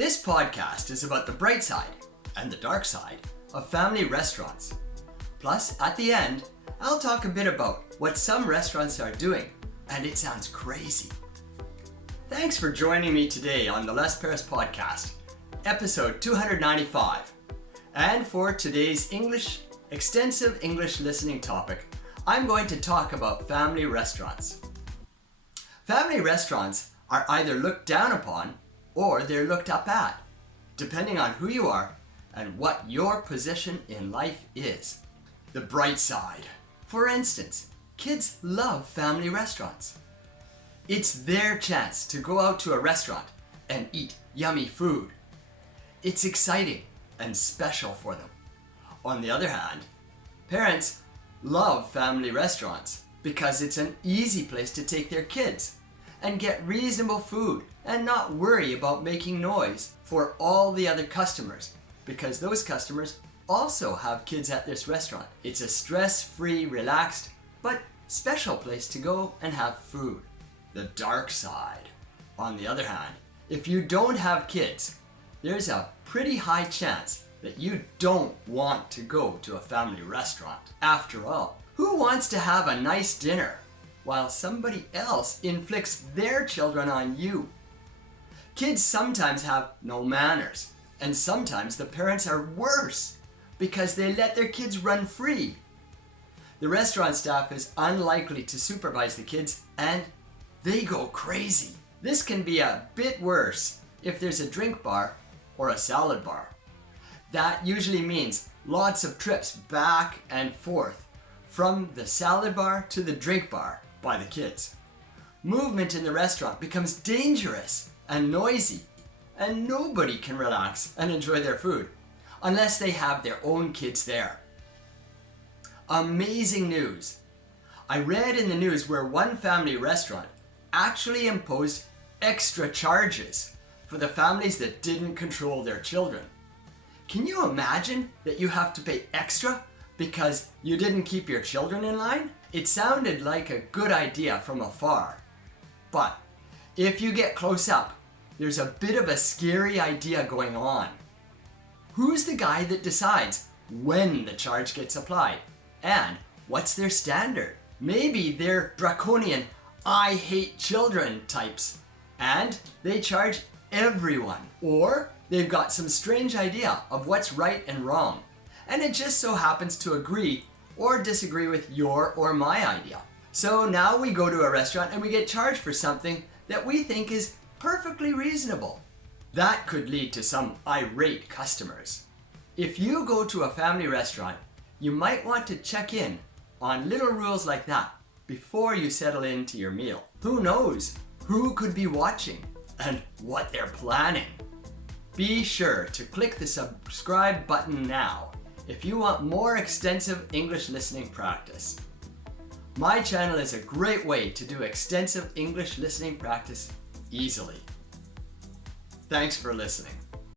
This podcast is about the bright side and the dark side of family restaurants. Plus, at the end, I'll talk a bit about what some restaurants are doing, and it sounds crazy. Thanks for joining me today on the Les Paris podcast, episode 295. And for today's extensive English listening topic, I'm going to talk about family restaurants. Family restaurants are either looked down upon or they're looked up at, depending on who you are and what your position in life is. The bright side. For instance, kids love family restaurants. It's their chance to go out to a restaurant and eat yummy food. It's exciting and special for them. On the other hand, parents love family restaurants because it's an easy place to take their kids and get reasonable food and not worry about making noise for all the other customers, because those customers also have kids at this restaurant. It's a stress-free, relaxed, but special place to go and have food. The dark side. On the other hand, if you don't have kids, there's a pretty high chance that you don't want to go to a family restaurant. After all, who wants to have a nice dinner while somebody else inflicts their children on you? Kids sometimes have no manners, and sometimes the parents are worse because they let their kids run free. The restaurant staff is unlikely to supervise the kids, and they go crazy. This can be a bit worse if there's a drink bar or a salad bar. That usually means lots of trips back and forth from the salad bar to the drink bar by the kids. Movement in the restaurant becomes dangerous and noisy, and nobody can relax and enjoy their food unless they have their own kids there. Amazing news. I read in the news where one family restaurant actually imposed extra charges for the families that didn't control their children. Can you imagine that you have to pay extra because you didn't keep your children in line? It sounded like a good idea from afar. But if you get close up, there's a bit of a scary idea going on. Who's the guy that decides when the charge gets applied? And what's their standard? Maybe they're draconian, I hate children types, and they charge everyone. Or they've got some strange idea of what's right and wrong, and it just so happens to agree or disagree with your or my idea. So now we go to a restaurant and we get charged for something that we think is perfectly reasonable. That could lead to some irate customers. If you go to a family restaurant, you might want to check in on little rules like that before you settle into your meal. Who knows who could be watching and what they're planning? Be sure to click the subscribe button now if you want more extensive English listening practice. My channel is a great way to do extensive English listening practice easily. Thanks for listening.